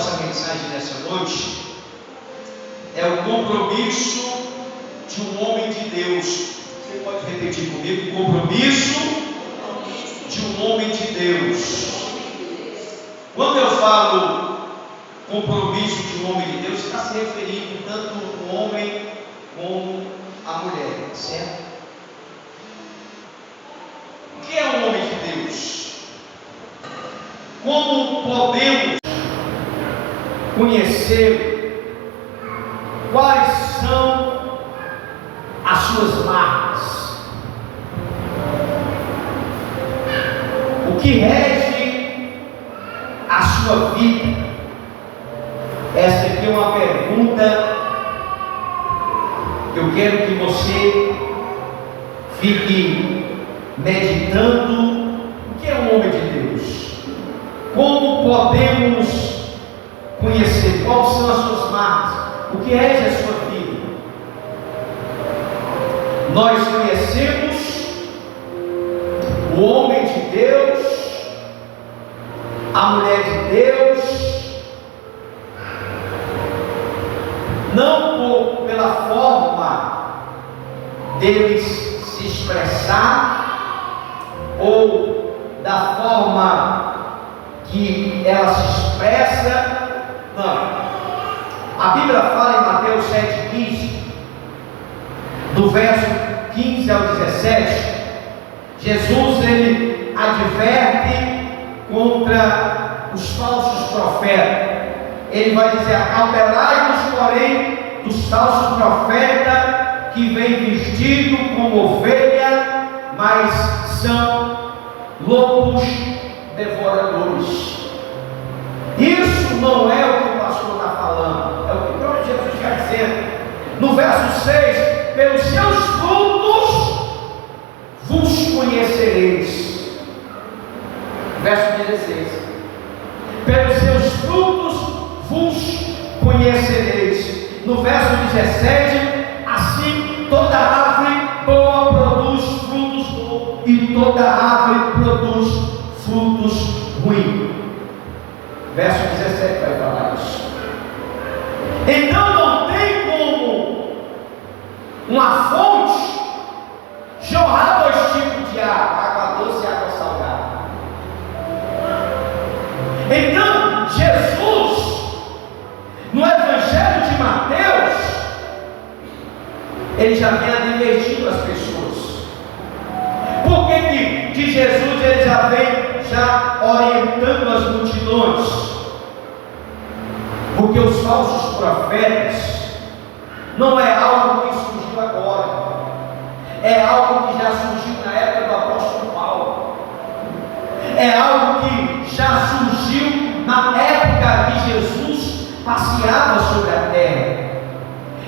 nossa mensagem nessa noite é o compromisso de um homem de Deus. Você pode repetir comigo? Compromisso de um homem de Deus. Quando eu falo compromisso de um homem de Deus, está se referindo tanto o homem como a mulher, certo? O que é um homem de Deus? Como podemos conhecer quais são as suas marcas? O que rege a sua vida? Essa aqui é uma pergunta que eu quero que você fique meditando. O que é um homem de Deus? Como podemos conhecer quais são as suas marcas? O que rege a sua vida? Nós conhecemos o homem de Deus, a mulher de Deus, não pela forma deles se expressar ou da forma que ela se expressa, não. A Bíblia fala em Mateus 7,15, do verso 15 ao 17, Jesus ele adverte contra os falsos profetas. Ele vai dizer: acautelai-vos, porém, dos falsos profetas que vêm vestidos como ovelha, mas são lobos devoradores. Isso não é o que o pastor está falando, é o que o próprio Jesus está dizendo. No verso 6, pelos seus frutos vos conhecereis. Verso 16, pelos seus frutos vos conhecereis. No verso 17, assim toda árvore boa produz frutos bons, e toda árvore produz frutos ruins. Verso 17 vai falar isso. Então não tem como uma fonte jorrar dois tipos de água, água doce e água salgada. Então Jesus, no Evangelho de Mateus, ele já vem advertindo as pessoas. Por que de Jesus ele já vem orientando as multidões? Porque os falsos profetas não é algo que surgiu agora, é algo que já surgiu na época do apóstolo Paulo, é algo que já surgiu na época que Jesus passeava sobre a terra.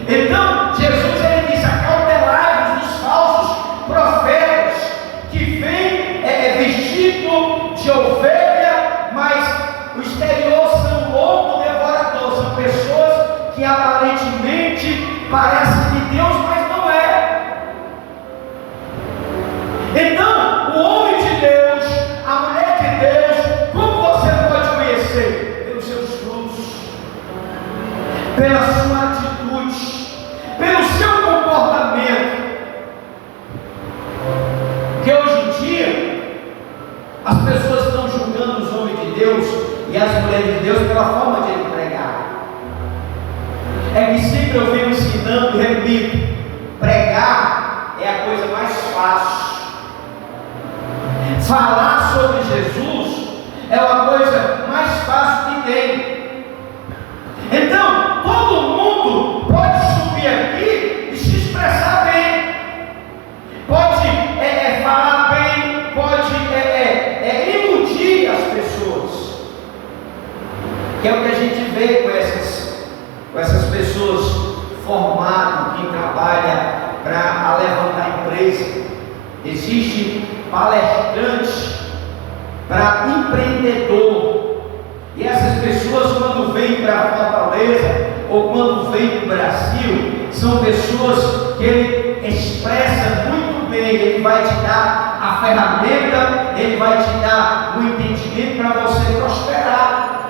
Então Jesus ele diz: acautelai-vos dos falsos profetas que vêm vestido de ovelha, mas o exterior são lobo devorador. São pessoas que aparentemente parecem de Deus, mas não é. Então o homem de Deus, a mulher de Deus, como você pode conhecer? Pelos seus frutos, pela sua atitude, pelo seu comportamento. Que hoje em dia as pessoas estão julgando os homens de Deus e as mulheres de Deus pela forma de ele pregar. É que sempre eu venho ensinando e repito: pregar é a coisa mais fácil. Falar sobre Jesus é uma coisa mais fácil que tem. Então, todo mundo pode subir aqui e se expressar bem, pode falar bem, pode iludir as pessoas, que é o que a gente vê com essas pessoas formadas que trabalham para levantar empresa. Existe palestrante para empreendedor, e essas pessoas, quando vêm para Fortaleza ou quando vêm para o Brasil, são pessoas que ele expressa muito bem. Ele vai te dar a ferramenta, ele vai te dar o entendimento para você prosperar.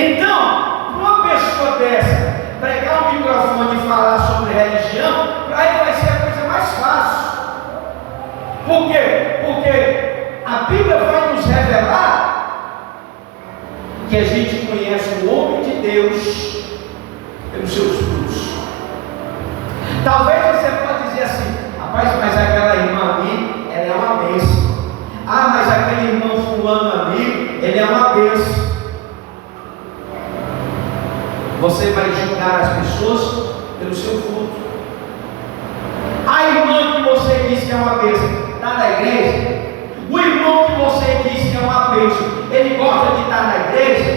Então, uma pessoa dessa pregar um microfone e falar sobre religião, para ele vai ser a coisa mais fácil. Por quê? Porque a Bíblia vai nos revelar que a gente conhece o homem de Deus pelos seus frutos. Talvez você pode dizer assim: rapaz, mas aquela irmã ali, ela é uma bênção. Ah, mas aquele irmão fulano ali, ele é uma bênção. Você vai julgar as pessoas pelo seu fruto. A irmã que você diz que é uma bênção, está na igreja? O irmão que você diz que é uma bênção, ele gosta de estar na igreja?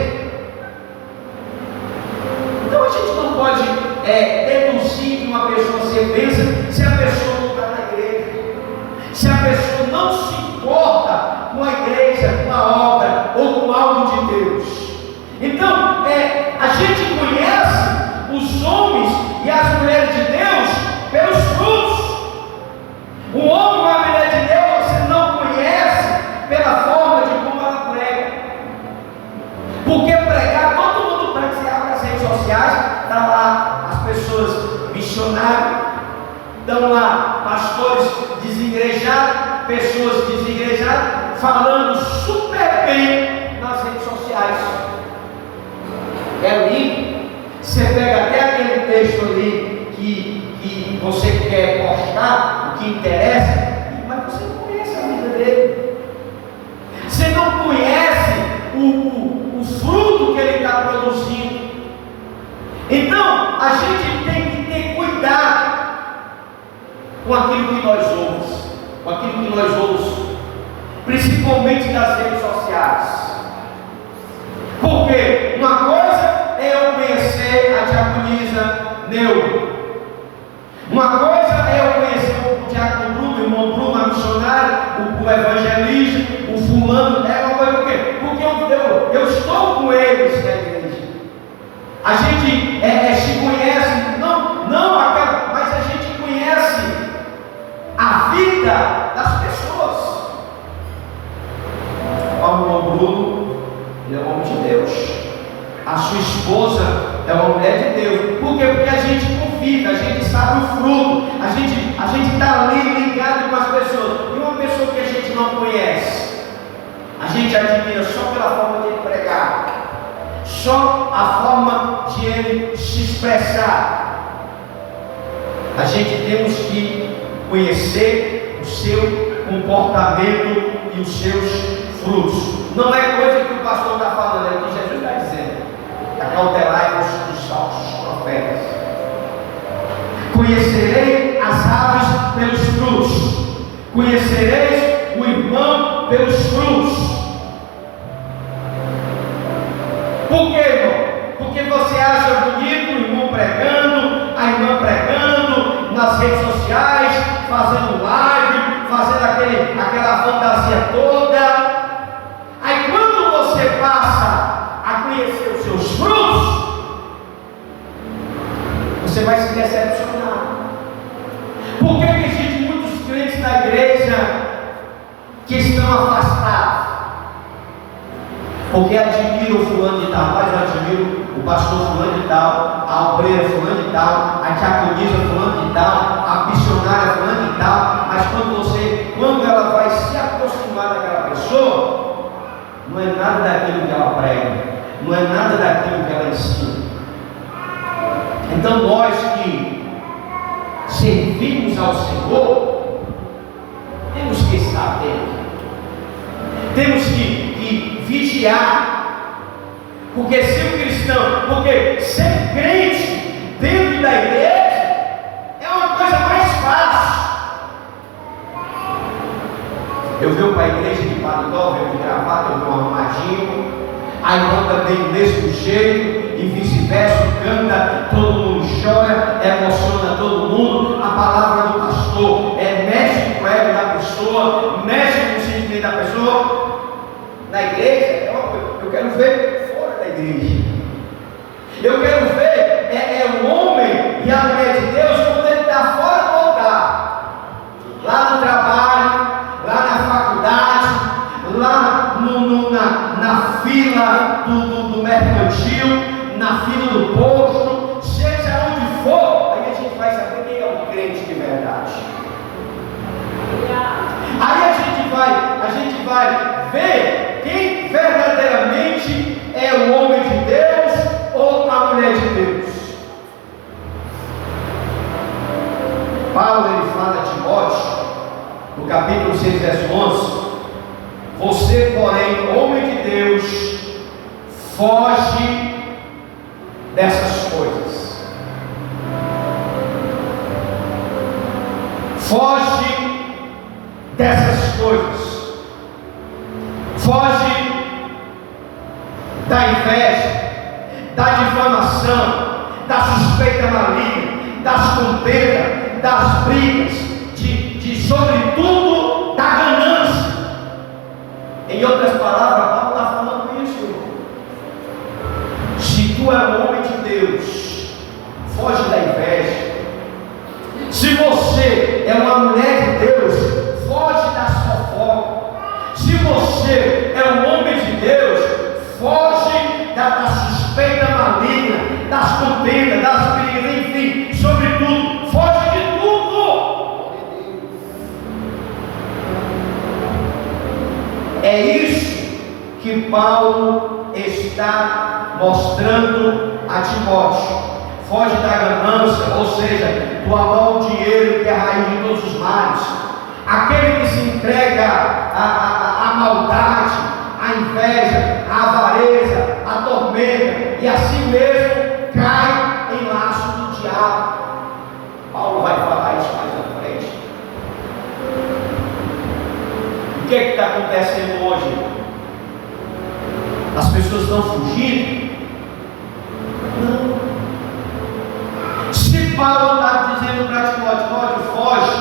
Então a gente não pode deduzir que uma pessoa ser bênção se a pessoa não está na igreja, se a pessoa não se importa com a igreja, com a obra ou com algo de Deus. Então, a gente conhece os homens e as mulheres de Deus pelos frutos. O homem ou a mulher de Deus você não conhece pela forma de como ela prega. Porque pregar, todo mundo prega. Você abre as redes sociais, está lá as pessoas missionárias, estão lá pastores desigrejados, pessoas desigrejadas, falando super bem nas redes sociais. É lindo. Você pega até aquele texto ali que você quer postar, o que interessa, mas você não conhece a vida dele. Você não conhece o fruto que ele está produzindo. Então, a gente tem que ter cuidado com aquilo que nós ouvimos, principalmente nas redes sociais. Porque uma coisa é eu conhecer a diaconisa Neu, uma coisa é eu conhecer o diácono Bruno, o irmão Bruno, a missionária, o evangelista, o fulano. É uma coisa. Por quê? Porque eu estou com eles na igreja. A gente se conhece, mas a gente conhece a vida das pessoas. O irmão Bruno, ele é um homem de Deus. A sua esposa é uma mulher de Deus. Por quê? Porque a gente convive, a gente sabe o fruto, a gente está ali ligado com as pessoas. E uma pessoa que a gente não conhece, a gente admira só pela forma de ele pregar, só a forma de ele se expressar. A gente temos que conhecer o seu comportamento e os seus frutos. Não é coisa que o pastor está falando, é o que Jesus está dizendo. Acautelai-vos dos falsos profetas. Conhecereis as aves pelos frutos. Conhecereis o irmão pelos frutos. Por quê, irmão? Porque você acha bonito o irmão pregando, a irmã pregando nas redes sociais, fazendo live, fazendo aquela fantasia toda. Aí quando você passa a conhecer os seus frutos, você vai se decepcionar. Por que existem muitos crentes na igreja que estão afastados? Porque admiram o fulano de tal, mas eu admiro o pastor fulano de tal, a obreira fulano de tal, a diaconisa fulano de tal, a missionária fulano de tal. Mas quando ela vai se aproximar daquela pessoa, não é nada daquilo que ela prega, não é nada daquilo que ela ensina. Então nós que servimos ao Senhor, temos que estar atentos, temos que vigiar, porque ser crente dentro da igreja é uma coisa mais fácil. Eu venho para a igreja de paletó, venho de gravata, eu venho arrumadinho, a irmã também do mesmo jeito, e vice-versa, canta, todo mundo chora, emociona todo mundo. A palavra do pastor mexe com o ego da pessoa, mexe com o sentimento da pessoa. Na igreja é uma coisa, eu quero ver fora da igreja. Eu quero ver o homem e a mulher de Deus quando ele está fora do altar, lá no trabalho, lá na faculdade, lá na fila do mercado. elogio, na fila do posto, seja onde for, aí a gente vai saber quem é um crente de verdade. Aí a gente vai ver quem verdadeiramente é o homem de Deus ou a mulher de Deus. Paulo ele fala a Timóteo, no capítulo 6, verso 11: você, porém, homem de Deus, foge dessas coisas. Foge dessas coisas. Foge da inveja, da difamação, da suspeita maligna, das contendas, das brigas, de sobretudo da ganância. Em outras palavras, Paulo está falando isso, irmão. Se tu é um homem de Deus, foge da inveja. Se você é uma mulher de Deus, foge das fofocas. Se você é um homem de Deus, foge da suspeita maligna, das contendas, das brigas, enfim, sobretudo, foge de tudo. É isso que Paulo está mostrando a Timóteo. Foge da ganância, ou seja, do amor ao dinheiro, que é a raiz de todos os males. Aquele que se entrega à maldade, à inveja, à avareza, à tormenta, e assim mesmo cai em laço do diabo. Paulo vai falar isso mais à frente. O que está acontecendo hoje? As pessoas estão fugindo? Não. Se Paulo está dizendo para Timóteo, foge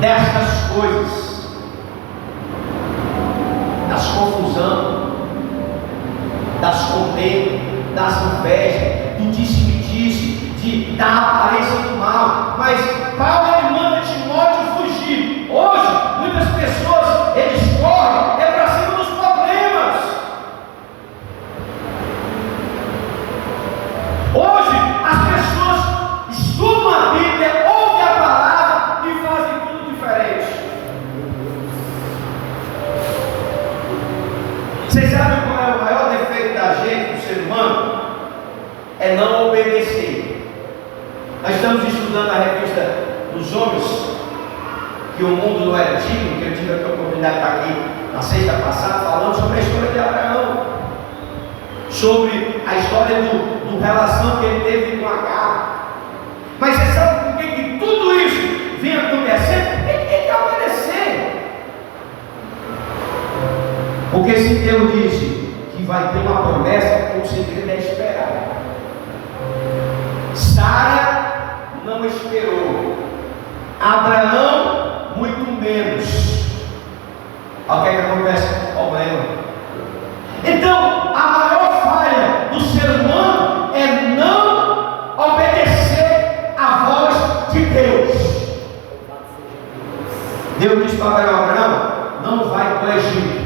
destas coisas, das confusão, das contendas, das invejas, do disse-me-disse, da aparência do mal. Mas Paulo ele manda Timóteo fugir. Hoje, muitas pessoas, eles correm para cima dos problemas. Hoje, as pessoas estudam a Bíblia, ouvem a palavra e fazem tudo diferente. Vocês sabem qual é o maior defeito da gente, do ser humano? É não obedecer. Nós estamos estudando a revista dos homens, que o mundo não era digno, que eu tive a oportunidade de estar aqui na sexta passada, falando sobre a história de Abraão, sobre a história do relação que ele teve com Agar. Mas você sabe por que tudo isso vem acontecendo? Ele tem que obedecer. Porque se Deus diz que vai ter uma promessa, o segredo é esperar. Sara não esperou, Abraão muito menos. O que é que acontece com o problema? Então, a maior falha do ser humano é não obedecer à voz de Deus. Deus disse para Abraão: não vai para o Egito.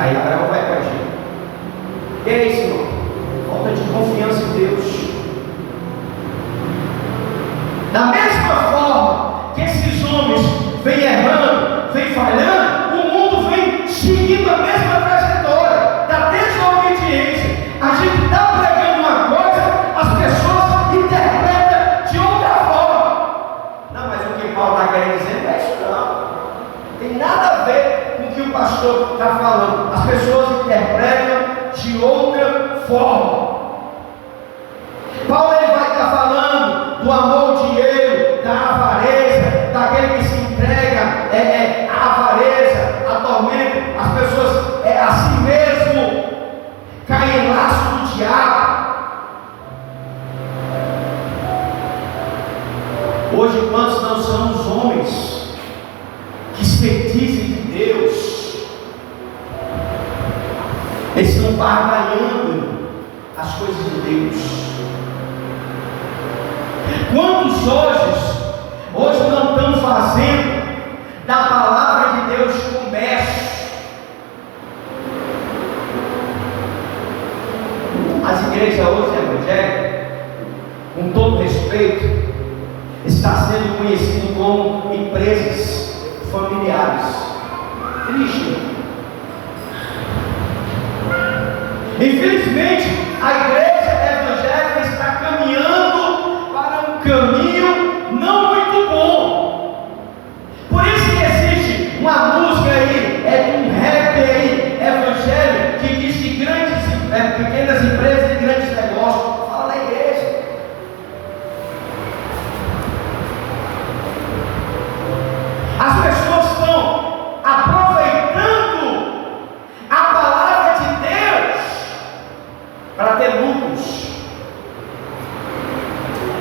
Aí Abraão vai para o Egito. Que é isso, irmão? Falta de confiança em Deus. Da mesma forma que esses homens vêm errando, vêm falhando, o mundo vem seguindo a mesma trajetória da desobediência. A gente está pregando uma coisa, as pessoas interpretam de outra forma. Não, mas o que Paulo está querendo dizer não é isso não. Tem nada a ver com o que o pastor está falando. As pessoas interpretam de outra forma. Paulo ele vai estar falando do amor ao dinheiro, da avareza, daquele que se entrega à avareza, à tormenta. As pessoas assim mesmo caem em laço do diabo. Hoje, quantos não são os homens que se dizem de Deus? Eles estão barganhando as coisas de Deus. Quantos hoje não estão fazendo da palavra de Deus comércio? As igrejas hoje evangélicas, com todo respeito, está sendo conhecido como empresas familiares. Triste. Infelizmente, a igreja evangélica está caminhando para um caminho não muito bom. Por isso que existe uma música aí, um rap aí, evangélico, que diz que pequenas empresas e grandes negócios. Fala da igreja. As pessoas estão aproveitando a palavra de Deus para ter lucros.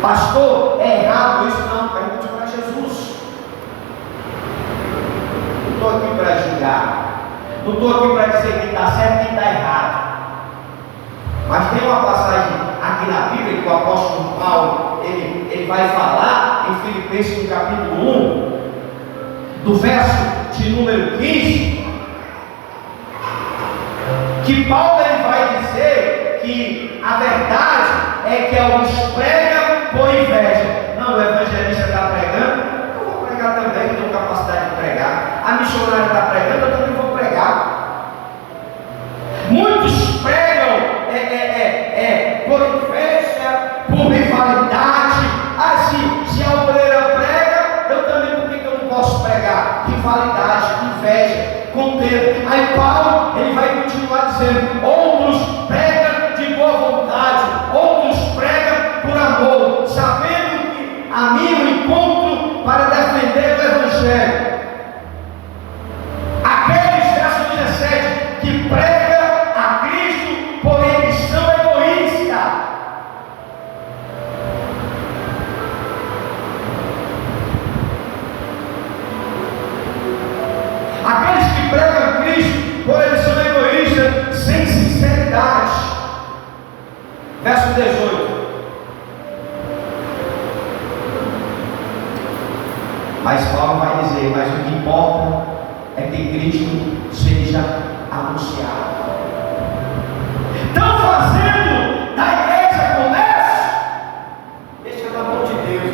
Pastor, é errado isso? Não, pergunte para Jesus. Não estou aqui para julgar, não estou aqui para dizer quem está certo e quem está errado. Mas tem uma passagem aqui na Bíblia que o apóstolo Paulo ele vai falar em Filipenses no capítulo 1, do verso de número 15, que Paulo ele vai dizer que a verdade é que alguns pregam por inveja. Não, o evangelista está pregando, eu vou pregar também, tenho capacidade de pregar. A missionária está pregando, eu também vou pregar. Muitos pregam por inveja, por rivalidade. Se a obreira prega, eu também, por que eu não posso pregar? Rivalidade, inveja, contenda. Aí Paulo ele vai continuar dizendo: outros pregam de boa vontade, outros pregam por amor, sabendo que a mim eu encontro para defender o evangelho. Aqueles, verso 17, que pregam a Cristo, porém que são egoístas. Aqueles que pregam a Cristo, porém eles são egoístas, sem sinceridade. Verso 18. Mas Paulo vai dizer: mas o que importa é que Cristo seja anunciado. Estão fazendo da igreja comércio? Deixa na mão de Deus.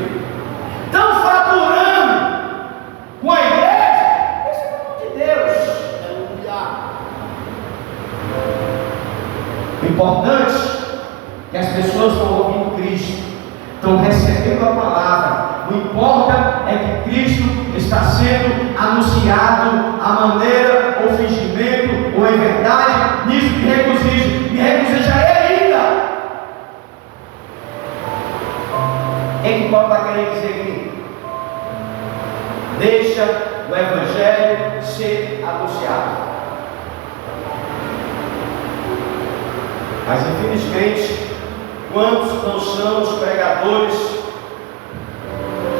Estão faturando com a igreja? Deixa na mão de Deus. O importante é que as pessoas estão ouvindo Cristo, estão recebendo a palavra. O importa é que Cristo está sendo anunciado à maneira ou fingimento ou em verdade. Nisso me regozijarei ainda. Quem que pode estar querendo dizer aqui? Deixa o evangelho ser anunciado. Mas infelizmente, quantos não são os pregadores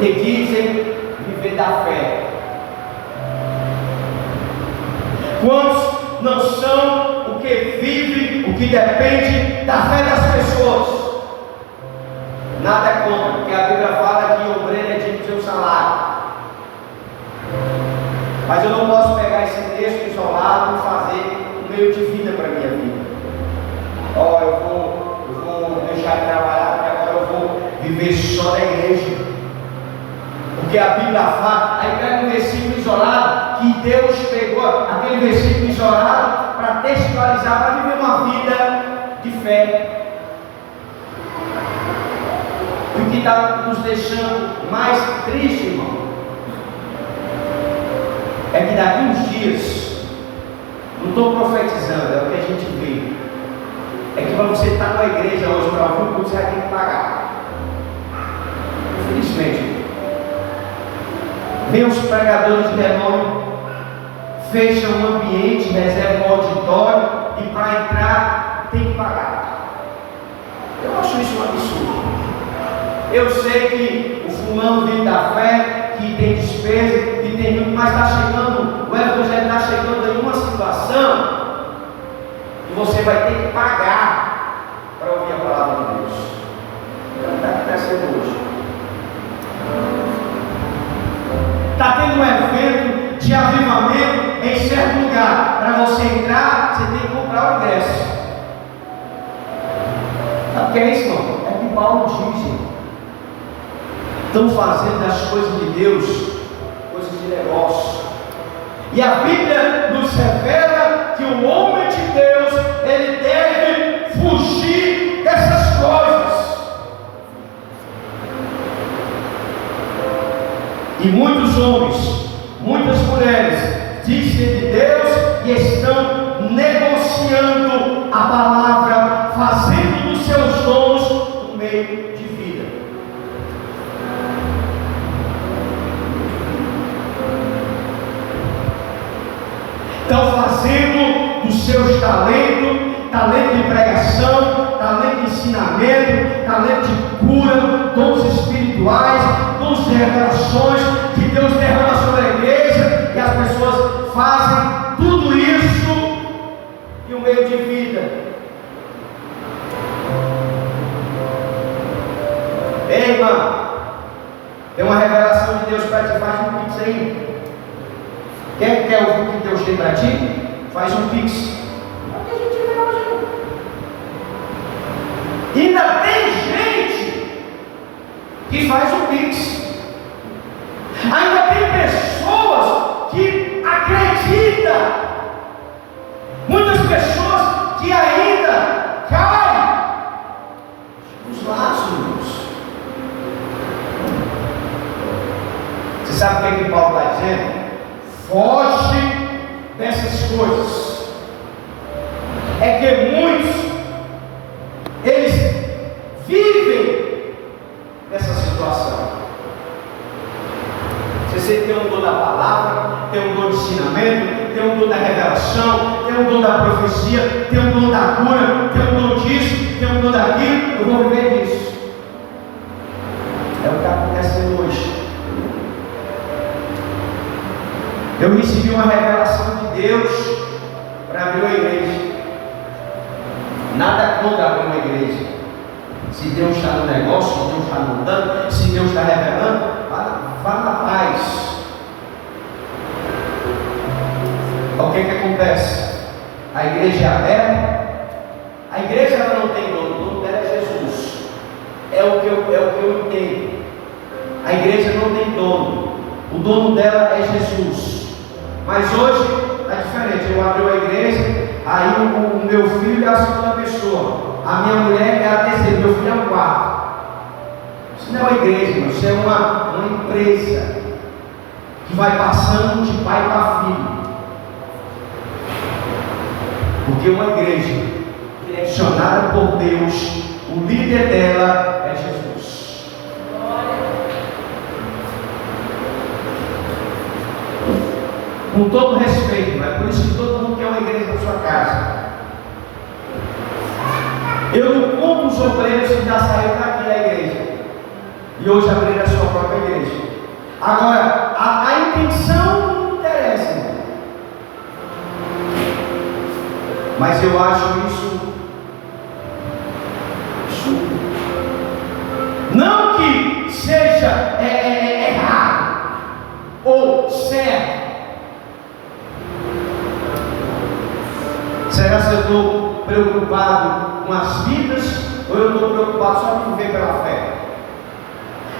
que dizem viver da fé? Quantos não são o que vive, o que depende da fé das pessoas? Nada é contra, porque a Bíblia fala que o obreiro é digno do seu salário. Mas eu não posso pegar esse texto isolado e fazer um meio de vida para a minha vida. Eu vou deixar de trabalhar, porque agora eu vou viver só da igreja. Porque a Bíblia fala, aí pega um versículo isolado, que Deus pegou aquele versículo isolado para textualizar, para viver uma vida de fé. E o que está nos deixando mais triste, irmão, é que daqui uns dias, não estou profetizando, é o que a gente vê, é que para você estar na igreja hoje para ouvir o culto, você vai ter que pagar. Infelizmente, vem os pregadores de renome, fecham o ambiente, reservam o auditório e para entrar tem que pagar. Eu acho isso um absurdo. Eu sei que o fulano vive da fé, que tem despesa, que tem muito, mas está chegando, o evangelho está chegando em uma situação que você vai ter que pagar para ouvir a palavra de Deus. Então está acontecendo hoje. Está tendo um evento de avivamento em certo lugar. Para você entrar, você tem que comprar o ingresso. que é isso, irmão? É que Paulo diz, irmão. Estão fazendo das coisas de Deus coisas de negócio. E a Bíblia nos revela que o homem de Deus, ele deve fugir dessas coisas. E muitos homens, muitas mulheres dizem de Deus e estão negociando a palavra, fazendo dos seus dons um meio de vida. Estão fazendo dos seus talentos, talento de pregação, talento de ensinamento, talento de cura, dons espirituais, dons de revelações que Deus derrama sobre a igreja, e as pessoas fazem tudo isso e um meio de vida. Ei, irmão, tem uma revelação de Deus para te fazer um pix aí. Quer ouvir o que Deus tem para ti? Faz um pix. Ainda tem gente que faz um pix. Ainda tem pessoas que acreditam. Muitas pessoas que ainda caem nos laços. Você sabe o que Paulo está dizendo? Foge dessas coisas. É que muitos, eles vivem nessa situação. Você tem um dom da palavra, tem um dom de ensinamento, tem um dom da revelação, tem um dom da profecia, tem um dom da cura, tem um dom disso, tem um dom daquilo. Eu vou viver disso. É o que está acontecendo hoje. Eu recebi uma revelação de Deus para abrir uma igreja. Nada contra abrir uma igreja. Se Deus está no negócio, se Deus está mudando, se Deus está revelando, vá na paz. O que acontece? A igreja é aberta. A igreja ela não tem dono, o dono dela é Jesus. É o que eu entendo. A igreja não tem dono. O dono dela é Jesus. Mas hoje é diferente. Eu abri uma igreja, aí o meu filho é a segunda pessoa, a minha mulher é a terceira, meu filho é o quarto. Isso não é uma igreja, irmão. Isso é uma empresa que vai passando de pai para filho. Porque uma igreja direcionada por Deus, o líder dela é Jesus. Com todo respeito, é por isso que todo mundo quer uma igreja na sua casa. Eu não conto os obreiros que já saíram daqui da igreja e hoje abriram a sua própria igreja. Agora, a intenção não interessa, irmão. Mas eu acho isso não que seja errado ou certo. Será que eu estou preocupado com as vidas ou eu estou preocupado só em viver pela fé?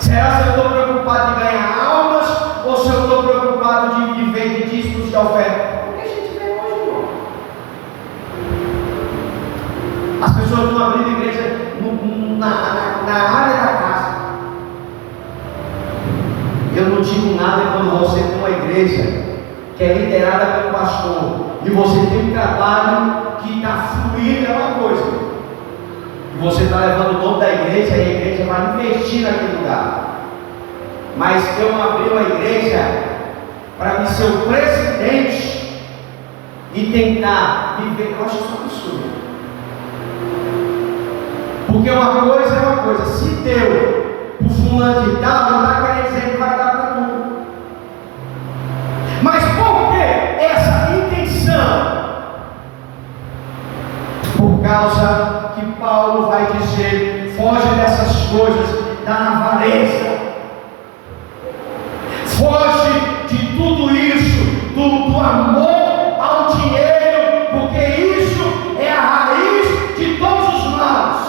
Será que eu estou preocupado em ganhar almas ou se eu estou preocupado de viver de dízimos de oferta? Porque a gente vê hoje, irmão. As pessoas estão abrindo igreja na área da casa. Eu não digo nada quando você tem uma igreja que é liderada pelo pastor e você tem um trabalho que está fluindo, é uma coisa, e você está levando o nome da igreja e a igreja vai investir naquele lugar. Mas eu abri uma igreja para me ser o presidente e tentar viver, eu acho isso um absurdo. Porque uma coisa é uma coisa, se deu o fulano de tal, não está querendo dizer que vai dar para tudo. Mas por que essa intenção? Por causa que Paulo vai dizer, foge dessas coisas da avareza, foge de tudo isso, do amor ao dinheiro, porque isso é a raiz de todos os males.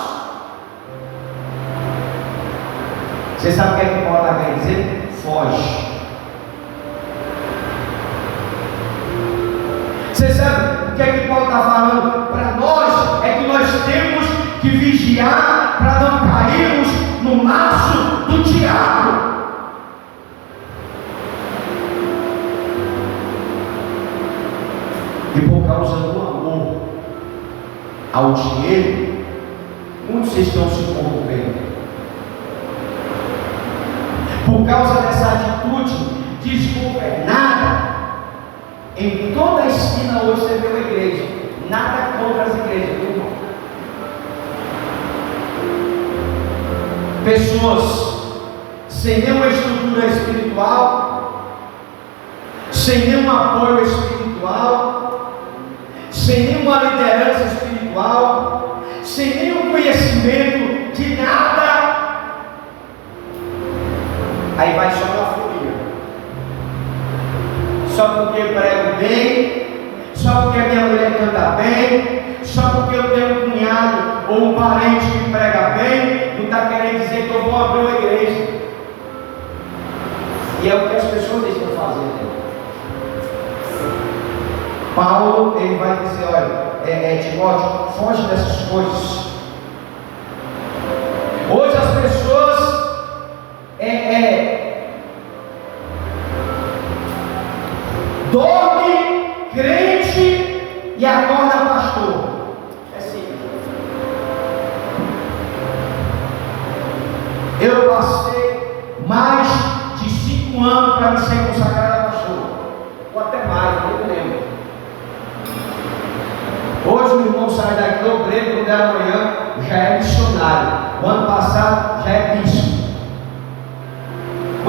Você sabe o que é que Paulo está querendo dizer? Foge. Você sabe o que é que Paulo está falando para nós? É que nós temos que vigiar para não cairmos no laço do diabo. E por causa do amor ao dinheiro, muitos estão se corrompendo. Por causa dessa atitude desgovernada, em toda a esquina hoje você vê uma igreja. Nada contra as igrejas, viu, irmão? Pessoas sem nenhuma estrutura espiritual, sem nenhum apoio espiritual, sem nenhuma liderança espiritual, sem nenhum conhecimento de nada. Aí vai só uma folia. Só porque eu prego bem, só porque a minha mulher canta bem, só porque eu tenho um cunhado ou um parente que prega bem, não está querendo dizer que eu vou abrir uma igreja. E é o que as pessoas estão fazendo. Paulo, ele vai dizer, olha, Timóteo, foge dessas coisas. Hoje as pessoas dorme crente e acorda pastor. É simples. Eu passei mais de 5 anos para me ser consagrado a pastor, ou até mais, nem me lembro. Hoje o irmão sai daqui, obreiro, quando é amanhã já é missionário. O ano passado já é bispo.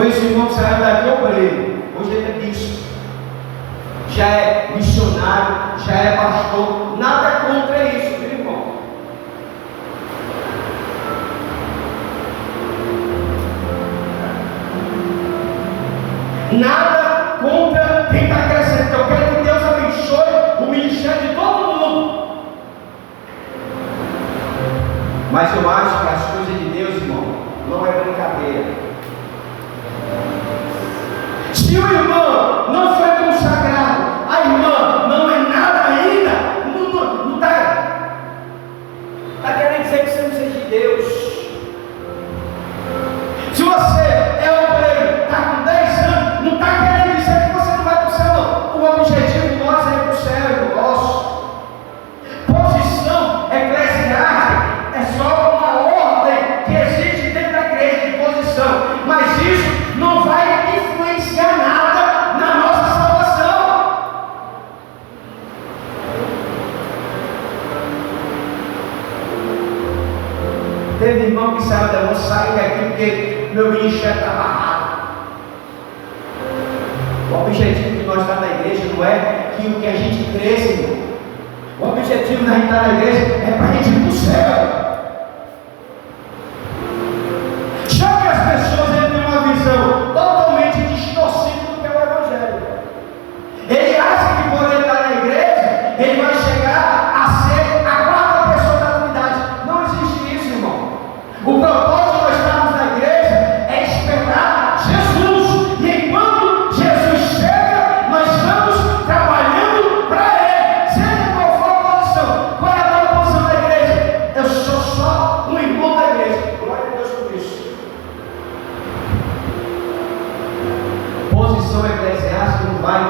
Esse irmão que saiu daqui, obreiro, hoje ele é bispo, já é missionário, já é pastor. Nada contra isso, viu, irmão? Nada contra quem está crescendo. Eu quero que Deus abençoe o ministério de todo mundo. Mas eu acho que as coisas de Deus, irmão, não é brincadeira. Se o irmão não foi consagrado, a irmã não é nada ainda, não está querendo dizer que você não seja de Deus. Se você é obreiro, está com 10 anos, não está querendo dizer que você não vai para o céu, não. O objetivo nosso é ir para o céu, irmão nosso. Posição eclesiástica é só uma ordem que existe dentro da igreja de posição, mas isso não vai influenciar nada na nossa salvação. Teve irmão que saiu da vou sair daqui porque meu ministério está amarrado. O objetivo de nós estar na igreja não é que o que a gente cresça, irmão. O objetivo da gente estar na igreja é para a gente ir para o céu. Só que as pessoas têm uma visão totalmente distorcida do que é o Evangelho. Ele acha que por ele estar na igreja, ele vai chegar a ser a quarta pessoa da unidade. Não existe isso, irmão. O propósito de nós estarmos na igreja é esperar Jesus. E enquanto Jesus chega, nós estamos trabalhando para Ele. Seja qual for a posição. Qual é a tua posição na igreja? Eu sou só um irmão da igreja. Glória a Deus por isso. Posição eclesiástica não vai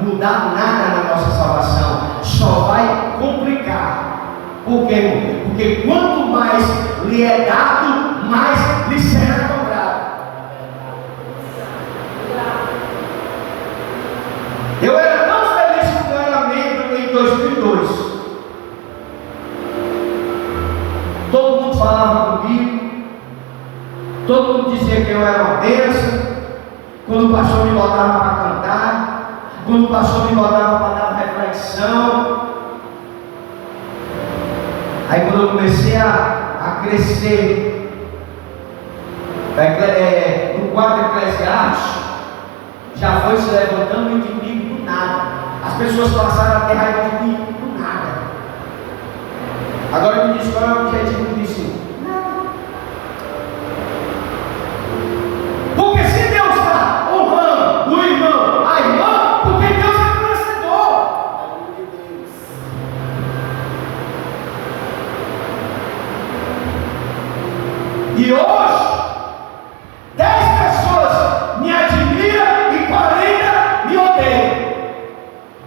mudar nada na nossa salvação, só vai complicar. Por quê, irmão? Porque quanto mais lhe é dado, mais lhe será cobrado. Eu era tão feliz quando eu era membro em 2002. Todo mundo falava comigo, todo mundo dizia que eu era uma bênção. Quando o pastor me botava para cantar, quando o pastor me botava para dar uma reflexão. Aí quando eu comecei a crescer no quadro eclesiástico, já foi se levantando o inimigo do nada. As pessoas passaram a ter raiva de mim do nada. Agora me diz qual é o objetivo disso? Nada. E hoje, 10 pessoas me admiram e 40 me odeiam.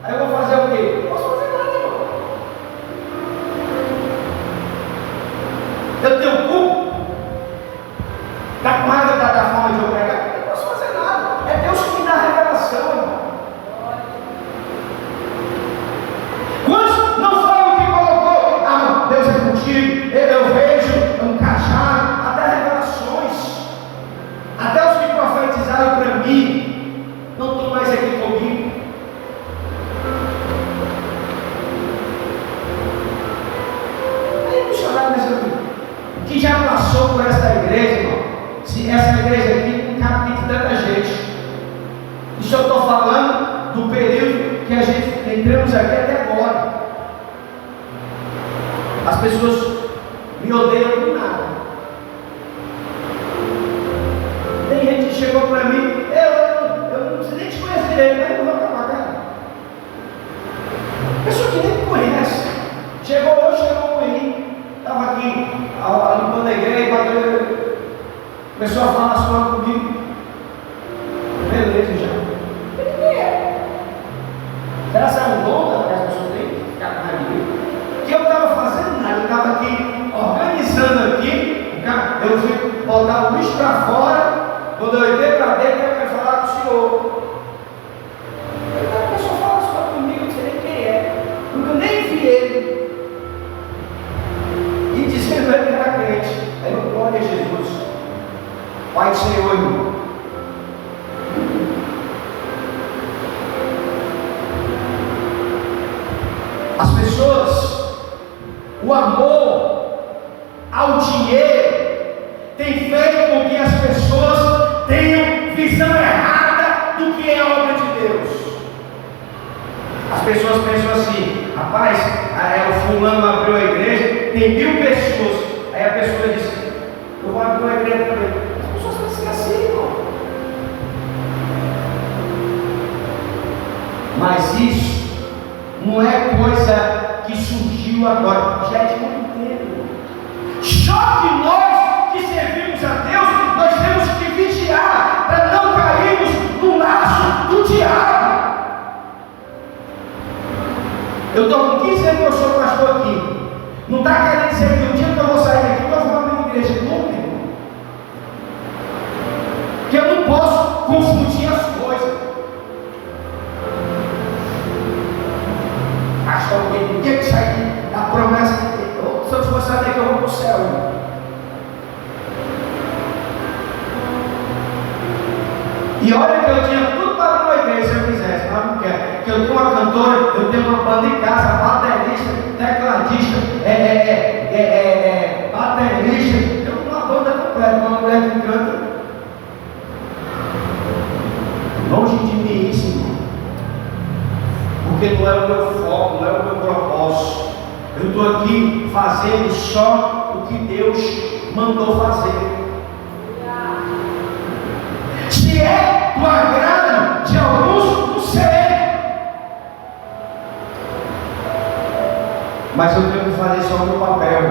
Aí eu vou fazer o quê? Não posso fazer nada, irmão. Eu tenho culpa. Está com raiva da forma de eu pregar? Eu não posso fazer nada. É Deus que me dá a revelação, irmão. Quantos não foram que colocou? Ah, Deus é contigo. Eu vejo um cajado. Até revelações. Até os que profetizaram para mim não estão mais aqui comigo. Aí missionário dizendo que já passou por essa igreja, irmão. Se essa igreja aqui não cabe de tanta gente. Isso eu estou falando do período que a gente entramos aqui até agora. As pessoas me odeiam por nada. Tem gente que chegou para mim, eu não preciso nem te conhecer direito, mas eu vou acabar, cara. Pessoa que nem me conhece. Chegou hoje, chegou aí, estava aqui limpando a igreja, começou a falar as coisas comigo. Beleza, já. Quem é? Será que é um dom que as pessoas têm? Ficar com raiva de mim? Que eu estava fazendo nada, eu estava aqui organizando aqui. Eu fui botar o bicho para fora. Quando eu entrei para dentro, eu quero falar com o senhor. A pessoa fala as coisas comigo, eu não sei nem quem é, porque eu nem vi ele. E dizendo ele que era crente. Aí eu, glória a Jesus. Pai do Senhor, irmão. As pessoas, o amor ao dinheiro tem feito com que as pessoas tenham visão errada do que é a obra de Deus. As pessoas pensam assim: rapaz, o fulano abriu a igreja, tem 1000 pessoas. Aí a pessoa diz: eu vou abrir uma igreja também. As pessoas pensam assim, irmão. Mas isso não é coisa que surgiu agora, já é de muito tempo. Só que nós que servimos a Deus, nós temos que vigiar para não cairmos no laço do diabo. Eu estou com 15 anos que eu sou pastor aqui. Não está querendo dizer que um dia que eu vou sair daqui, eu vou abrir uma igreja. Não, irmão. Que eu não posso confundir as coisas. Pastor, o dia que sair da promessa, se eu for sair daqui, eu vou para o céu, irmão. E olha que eu tinha tudo para abrir uma igreja se eu quisesse, mas não quero. Porque eu tenho uma cantora, eu tenho uma banda em casa, baterista, tecladista, baterista, eu tenho uma banda completa, uma mulher que canta. Longe de mim isso, irmão. Porque não é o meu foco, não é o meu propósito. Eu estou aqui fazendo só o que Deus mandou fazer. Se é do agrado de alguns, não sei. Mas eu tenho que fazer só o meu papel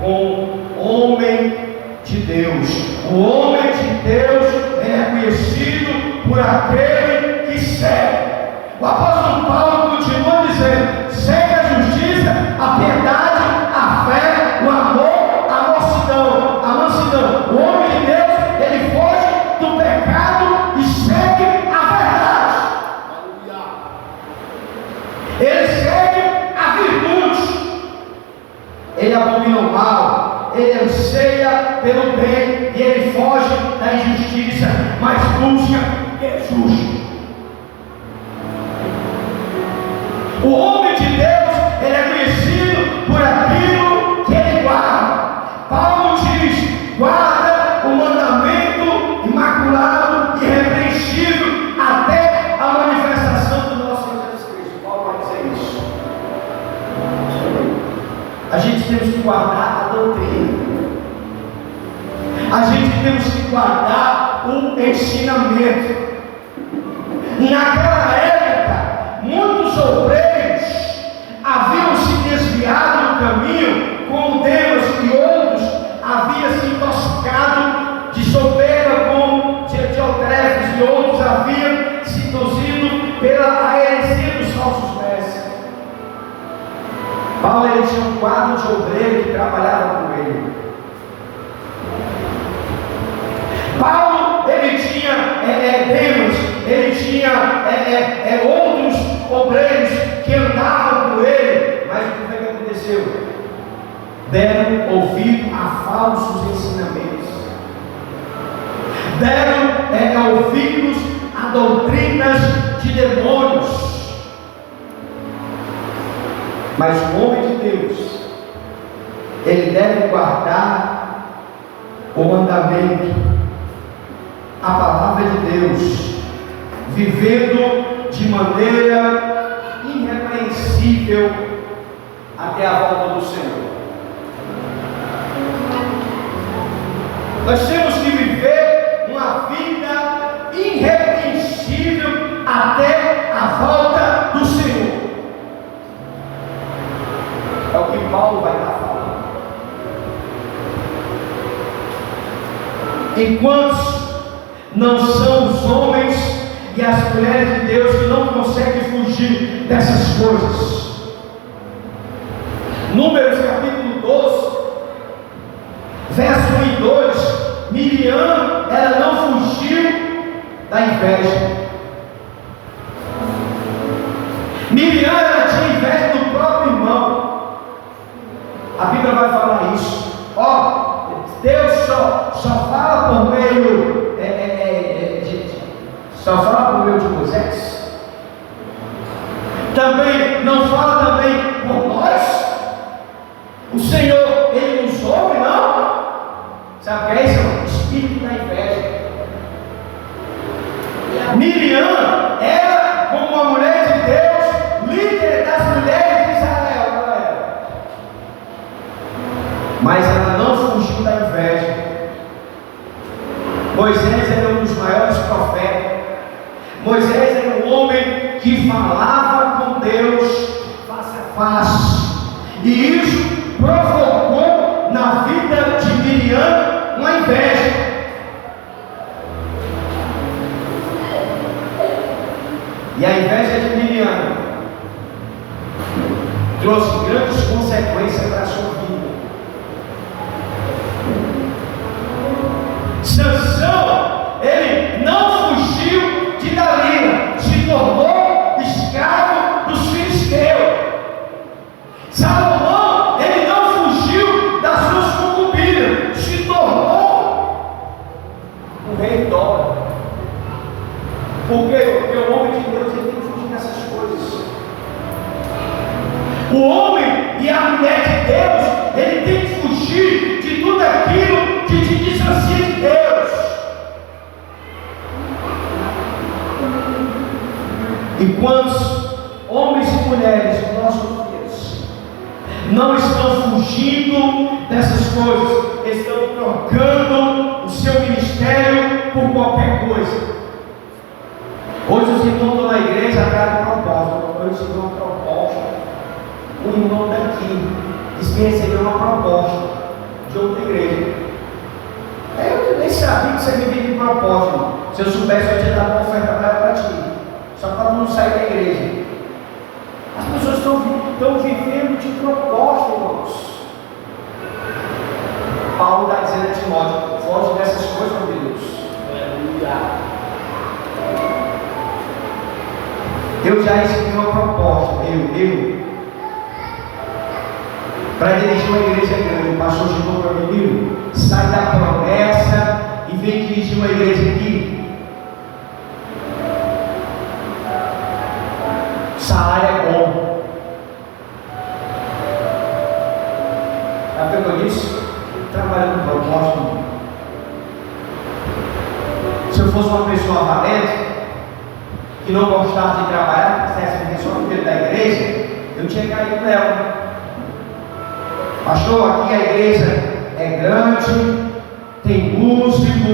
como homem de Deus. O homem de Deus é conhecido por aquele que segue. O apóstolo Paulo continua dizendo: segue a justiça, a piedade, a fé, o amor, a mansidão. A mansidão. O homem de Deus, ele foge do pecado e segue a verdade. Ele segue a virtude. Ele abomina o mal, ele anseia pelo bem e ele foge da injustiça, mas busca o que é justo. O homem de Deus, ele é conhecido por aquilo que ele guarda. Paulo diz: guarda o mandamento imaculado e irrepreensível até a manifestação do nosso Senhor Jesus Cristo. Paulo vai dizer isso. A gente temos que guardar a doutrina. A gente temos que guardar o ensinamento. Naquela época, muitos obreiros haviam se desviado do caminho com Deus e outros haviam se intoxicado Paulo, ele tinha um quadro de obreiro que trabalhava com ele. Paulo, ele tinha Demas, ele tinha outros obreiros que andavam com ele. Mas o que foi que aconteceu? Deram ouvido a falsos ensinamentos, deram ouvidos a doutrinas de demônios. Mas o homem de Deus, ele deve guardar o mandamento, a palavra de Deus, vivendo de maneira irrepreensível até a volta do Senhor. Nós temos que viver uma vida irrepreensível até a volta do Senhor. É o que Paulo vai estar falando. Enquanto não são os homens e as mulheres de Deus que não conseguem fugir dessas coisas. Números capítulo 12, verso 1 e 2. Miriam, ela não fugiu da inveja. Miriam, ela tinha inveja do próprio irmão. A Bíblia vai falar isso. Deus só fala por meio de Moisés. Também não fala também por nós. O Senhor, ele nos ouve, não? Sabe o que é isso? O espírito da inveja. Miriam era como uma mulher de Deus, líder das mulheres de Israel. Mas ela não fugiu da inveja. Moisés era um dos maiores profetas. Moisés era um homem que falava com Deus face a face. E isso provocou na vida de Miriam uma inveja. E a inveja de Miriam trouxe grandes consequências para a sua vida. Sansão, ele não fugiu de Dalila, se tornou escravo dos filisteus. Salomão, ele não fugiu das suas concubinas, se tornou um rei dólar. Por quê? Porque o homem de Deus, ele tem que fugir dessas coisas. O homem e a mulher de Deus, ele tem que fugir de tudo aquilo que te distancia de Deus. E quantos homens e mulheres do nosso dias não estão fugindo dessas coisas, estão trocando o seu ministério por qualquer coisa. Hoje os irmãos estão na igreja atrás de propósito. Hoje recebeu uma proposta. Um irmão daqui disse que recebeu uma proposta de outra igreja. Eu nem sabia que você vivia de propósito, irmão. Se eu soubesse, eu tinha dado uma oferta para ti. Só para não sair da igreja. As pessoas estão vivendo de propósito, irmãos. Paulo está dizendo a Timóteo: foge dessas coisas, meu Deus. Aleluia. Eu já recebi uma proposta, para dirigir uma igreja grande. O pastor chegou para mim: sai da promessa e vem dirigir uma igreja aqui. Salário é bom. Sabe o que eu disse? Trabalhando no propósito. Se eu fosse uma pessoa valente, que não gostasse de trabalhar, que quisesse viver só no meio da igreja, eu tinha caído nela. Pastor, aqui a igreja é grande, tem músico,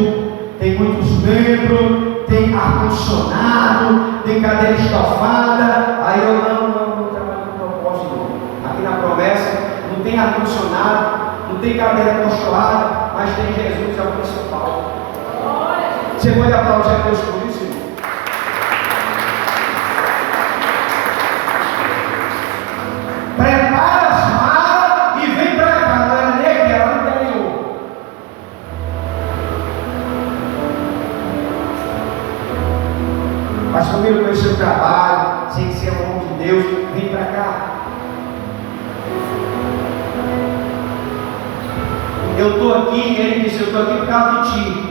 tem muitos membros, tem ar-condicionado, tem cadeira estofada. Aí eu não trabalho no propósito não. Aqui na promessa não tem ar-condicionado, não tem cadeira acolchoada, mas tem Jesus, é o principal. Você pode aplaudir a Deus por isso, irmão? Prepara seu trabalho, sem ser o nome de Deus, vem para cá. Eu estou aqui, ele disse, eu estou aqui por causa de ti.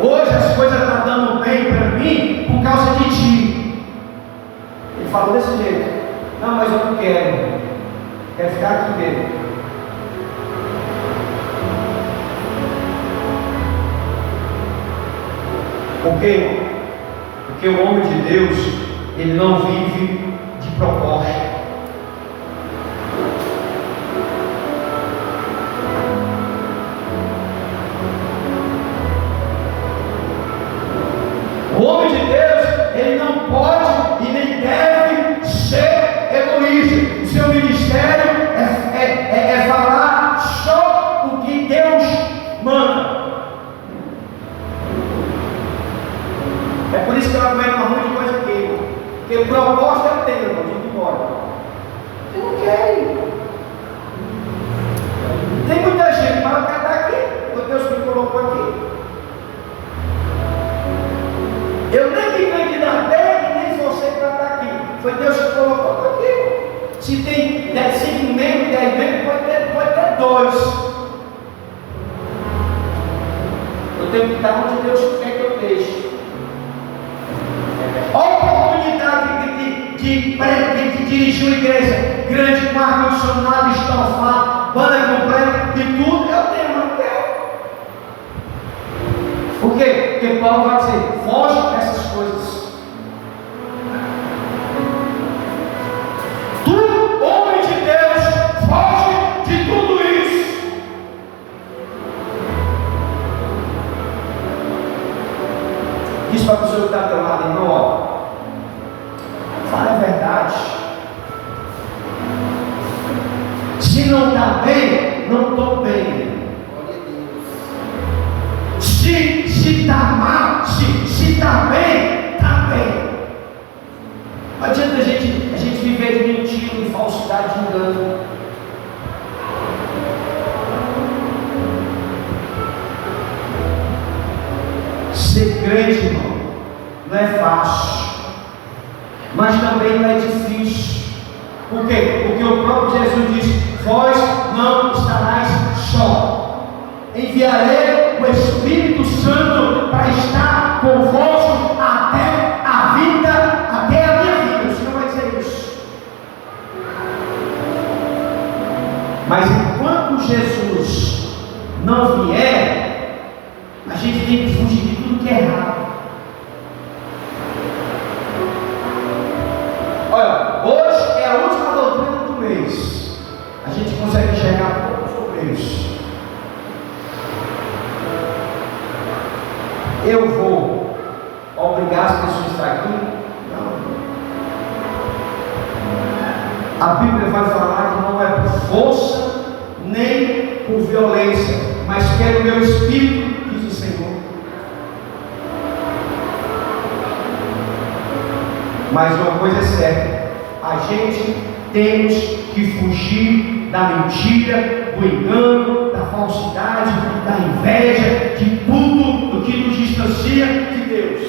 Hoje as coisas estão dando bem para mim por causa de ti. Ele falou desse jeito. Não, mas eu não quero. Quero ficar aqui mesmo. Por quê? Porque o homem de Deus, ele não vive de proposta. O homem de Deus, ele não pode e nem deve ser egoísta. O seu ministério é falar só o que Deus manda. É por isso que eu aguento uma monte de coisa aqui. Porque proposta eu tenho, eu vou embora. Eu não quero. Tem muita gente, mas eu quero estar aqui. Porque Deus me colocou aqui. Eu nem me candidatei e nem você para estar aqui. Foi Deus que colocou aqui. Se tem 5 membros, 10 membros, pode ter 2. Eu tenho que estar onde Deus quer que eu esteja. Olha a oportunidade de dirigir uma igreja grande, com ar-condicionado, estofado, banda completa e tudo. Eu tenho, mas não quero. Por quê? Porque Paulo vai dizer: foge dessas coisas. Tu, homem de Deus, foge de tudo isso. Diz para a pessoa que está ao teu lado, irmão, ó, fala a verdade. Se não está bem, não estou bem. Se está mal, se está bem, está bem. Não adianta a gente viver de mentira, de falsidade, de engano. Ser crente, irmão, não é fácil, mas também não é difícil. Por quê? Porque o próprio Jesus disse: vós não estarás só. Enviarei o Espírito Santo para estar convosco até a vida, até a minha vida. O Senhor vai dizer isso. Mas enquanto Jesus não vier, a gente tem que fugir de tudo que é errado. Olha, hoje é a última doutrina do mês. A gente consegue enxergar todos os mês. Eu vou obrigar as pessoas a estar aqui? Não. A Bíblia vai falar que não é por força nem por violência, mas pelo meu Espírito, diz o Senhor. Mas uma coisa é certa: a gente temos que fugir da mentira, do engano, da falsidade, da inveja, de tudo do que nos distancia de Deus.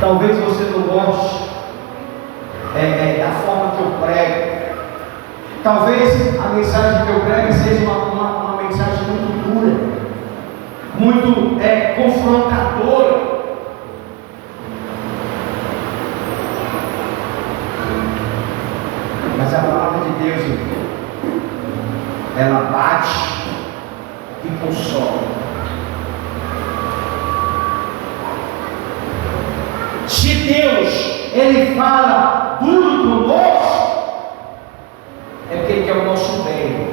Talvez você não goste da forma que eu prego. Talvez a mensagem que eu prego seja uma mensagem muito dura, muito confrontadora. Mas a palavra de Deus, ela bate e consola. Se Deus, ele fala duro conosco, é porque ele quer o nosso bem.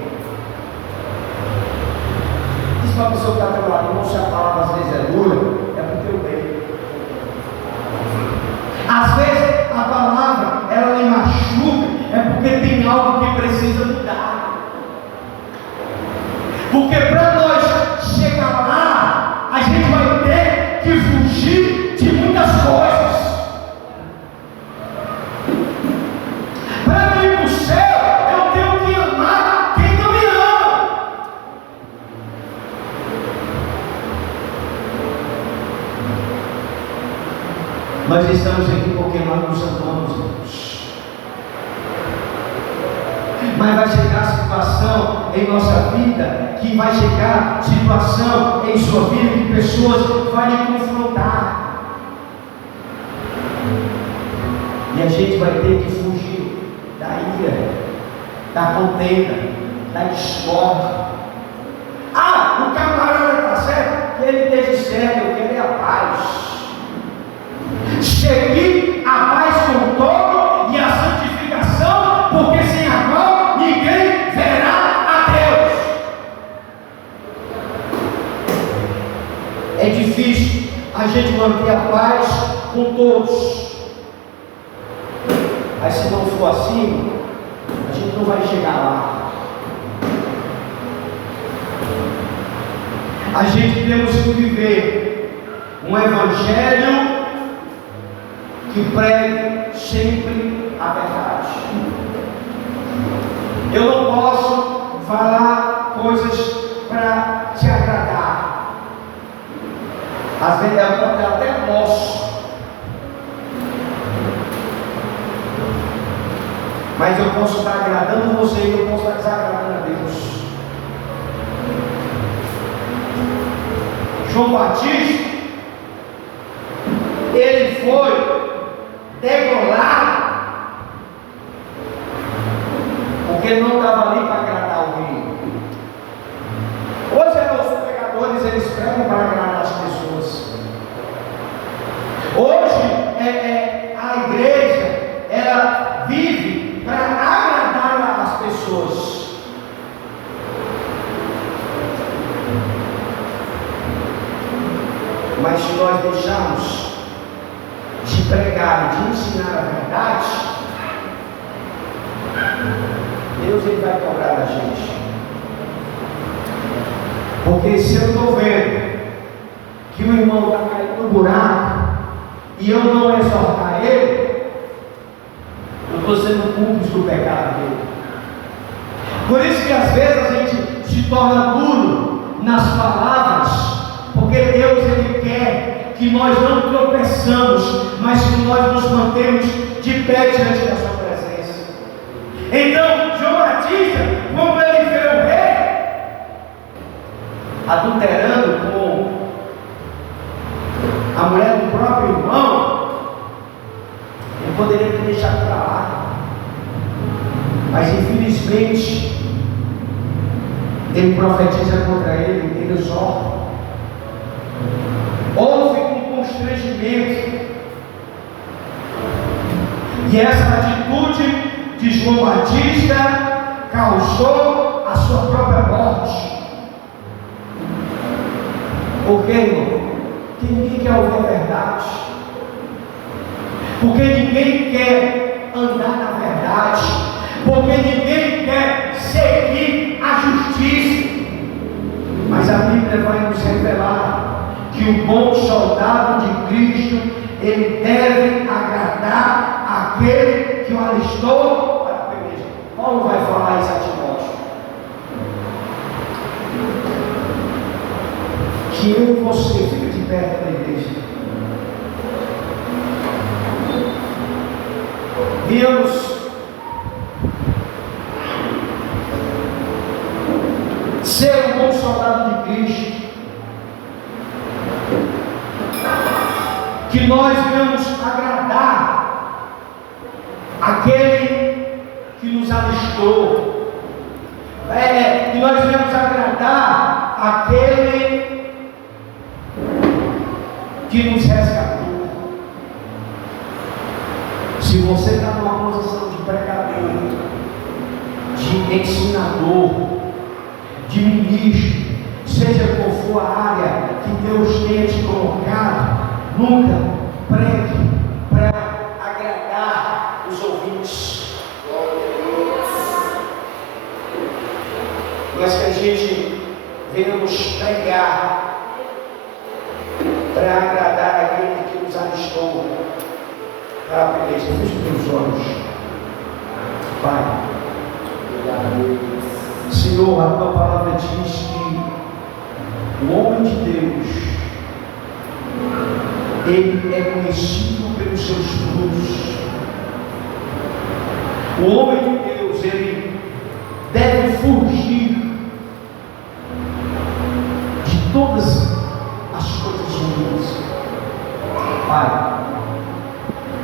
Diz para a pessoa que está ao teu lado: irmão, se a palavra às vezes é dura, é para o teu bem. Às vezes a palavra, ela lhe machuca, é porque tem algo que precisa mudar. Porque para nós chegar lá, a gente vai ter que fugir de muitas coisas. Para eu ir para o céu, eu tenho que amar quem não me ama. Nós estamos aqui porque nós nos amamos, irmãos. Mas vai chegar situação em nossa vida, que vai chegar situação em sua vida, que pessoas vão lhe confrontar. E a gente vai ter que fugir da ira, da contenda, da discórdia. O camarada está certo, que ele esteja certo, eu quero a paz. Seguir a paz com todo e a santificação, porque sem a qual ninguém verá a Deus. É difícil a gente manter a paz com todos. Mas se não for assim, a gente não vai chegar lá. A gente temos que viver um evangelho que pregue sempre a verdade. Eu não posso falar coisas para te agradar. Às vezes eu até posso, mas eu posso estar agradando você e eu posso estar desagradando a Deus. João Batista, ele foi degolado porque ele não estava ali para agradar o rei. Hoje os pregadores, eles pregam para agradar as pessoas. Hoje a igreja, ela vive para agradar as pessoas. Mas se nós deixarmos de pregar e de ensinar a verdade, Deus ele vai cobrar da gente. Porque se eu estou vendo que o irmão está caindo no buraco e eu não exortar ele, eu estou sendo cúmplice do pecado dele. Por isso que às vezes a gente se torna duro nas palavras, porque Deus ele quer que nós não tropeçamos, mas que nós nos mantemos de pé diante da sua presença. Então, João Batista, quando ele vê o rei adulterando com a mulher do próprio irmão, ele poderia ter deixado para lá, mas infelizmente ele profetiza contra ele, ele exorta. Houve um constrangimento, e essa atitude de João Batista causou a sua própria morte. Por quê, irmão? Porque ninguém quer ouvir a verdade, porque ninguém quer andar na verdade, porque ninguém quer seguir a justiça. Mas a Bíblia vai nos revelar que o bom soldado de Cristo, ele deve agradar aquele que o alistou para a peleja. Paulo vai falar isso a Timóteo, que eu e você fica de perto da igreja. Viemos ser um bom soldado de Cristo, que nós venhamos agradar aquele que nos alistou, que nós venhamos agradar aquele que nos resgatou. Se você está numa posição de pregador, de ensinador, de ministro, seja qual for a área que Deus tenha te colocado, nunca pregue para agradar os ouvintes, mas que a gente venhamos pregar para agradar aquele que nos alistou para a peleja. Feche os teus olhos, Pai. Senhor, a tua palavra diz que o homem de Deus, ele é conhecido pelos pelos seus frutos. O homem de Deus, ele deve fugir de todas as coisas ruins. Pai,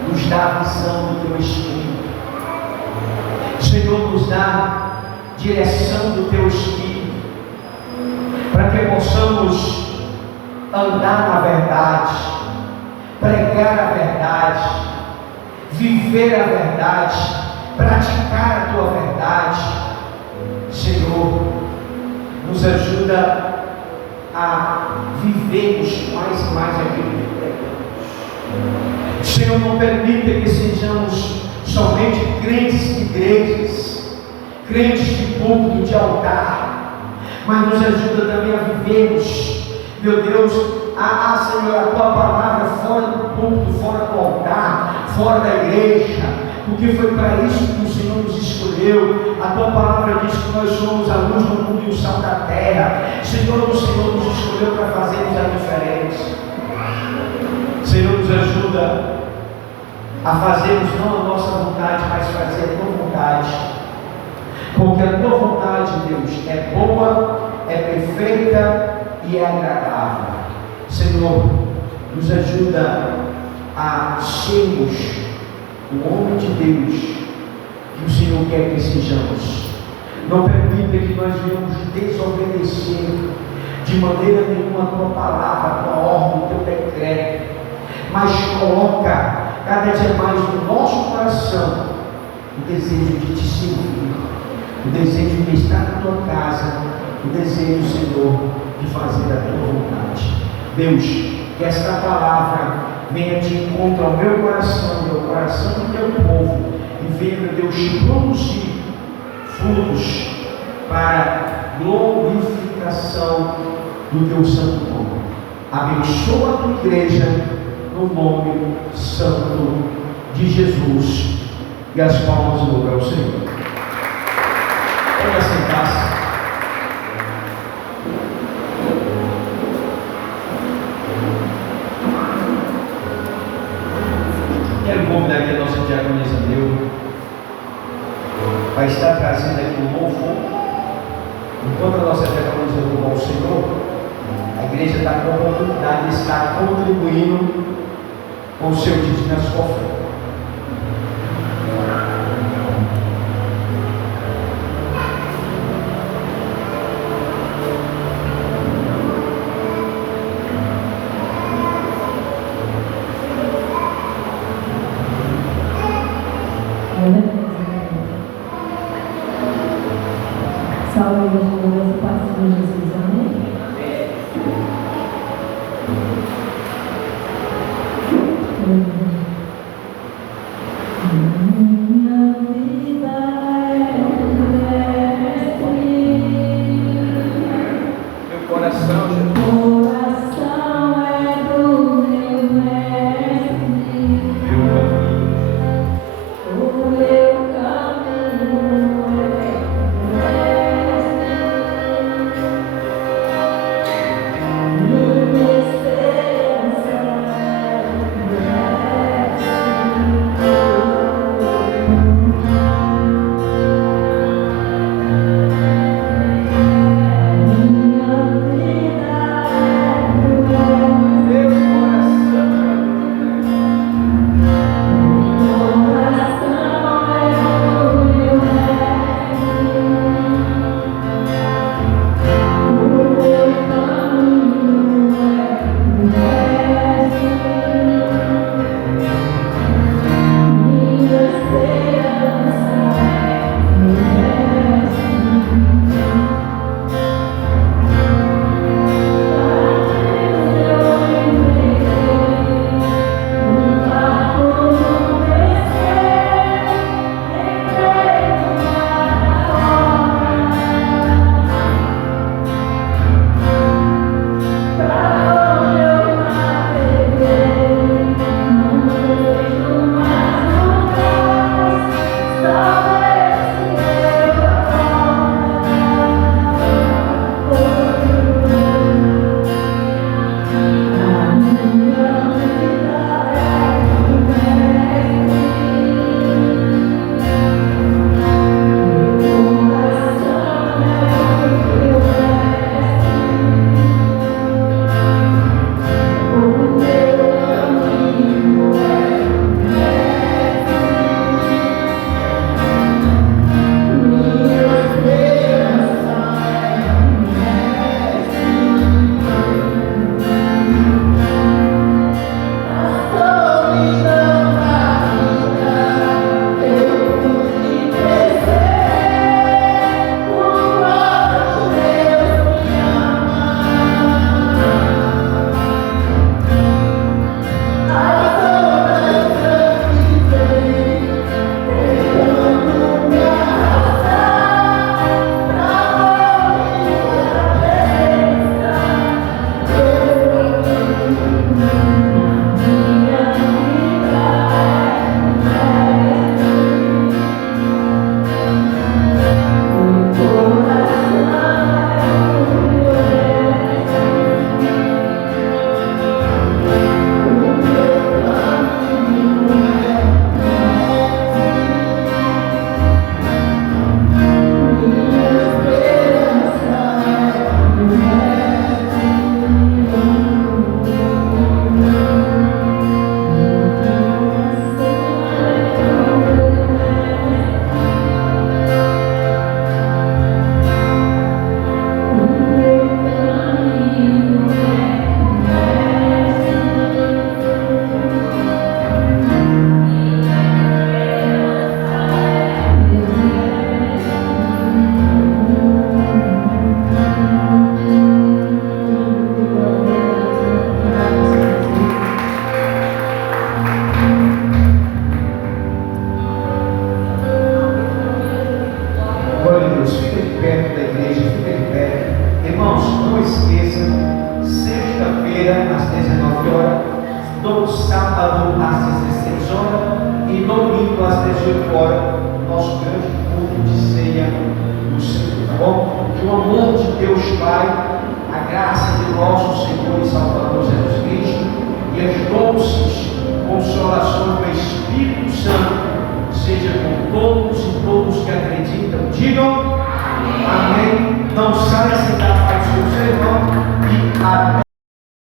nos dá a visão do Teu Espírito. Senhor, nos dá direção do Teu Espírito, para que possamos andar na verdade, pregar a verdade, viver a verdade, praticar a Tua verdade. Senhor, nos ajuda a vivermos mais e mais aquilo que pregamos. Senhor, não permita que sejamos somente crentes de igrejas, crentes de púlpito, de altar, mas nos ajuda também a vivermos, meu Deus, Senhor, a Tua palavra fora do púlpito, fora do altar, fora da igreja, porque foi para isso que o Senhor nos escolheu. A Tua palavra diz que nós somos a luz do mundo e o sal da terra. Senhor, o Senhor nos escolheu para fazermos a diferença. Senhor, nos ajuda a fazermos não a nossa vontade, mas fazer a Tua vontade, porque a Tua vontade, Deus, é boa, é perfeita e é agradável. Senhor, nos ajuda a sermos o homem de Deus que o Senhor quer que sejamos. Não permita que nós venhamos desobedecer de maneira nenhuma a Tua palavra, a Tua ordem, o Teu decreto, mas coloca cada dia mais no nosso coração o desejo de Te servir, o desejo de estar na Tua casa, o desejo, Senhor, de fazer a Tua vontade. Deus, que esta palavra venha de encontro ao meu coração e ao coração do Teu povo, e venha, meu Deus, produzir frutos para glorificação do Teu santo nome. Abençoa a Tua igreja no nome santo de Jesus. E as palmas do louvor ao Senhor. Pode assentar-se. Quero convidar aqui a nossa diaconisa Neu, vai estar trazendo aqui um louvor. Enquanto a nossa diaconisa louva ao Senhor, a igreja está com a oportunidade de estar contribuindo com o seu dízimo na sua oferta. Salve Jesus, paz de Jesus, amém? Minha vida é Meu coração, Jesus. coração é do meu mestre, Meu caminho. o meu perto da igreja, fica de pé. Irmãos, não esqueçam, sexta-feira às 19 horas, no sábado às 16 horas e domingo às 18 horas, nosso grande culto de ceia no Senhor, tá bom? Que o amor de Deus Pai, a graça de nosso Senhor e Salvador Jesus Cristo e as doces consolações do Espírito Santo seja com todos e todos que acreditam. Digam amém. Não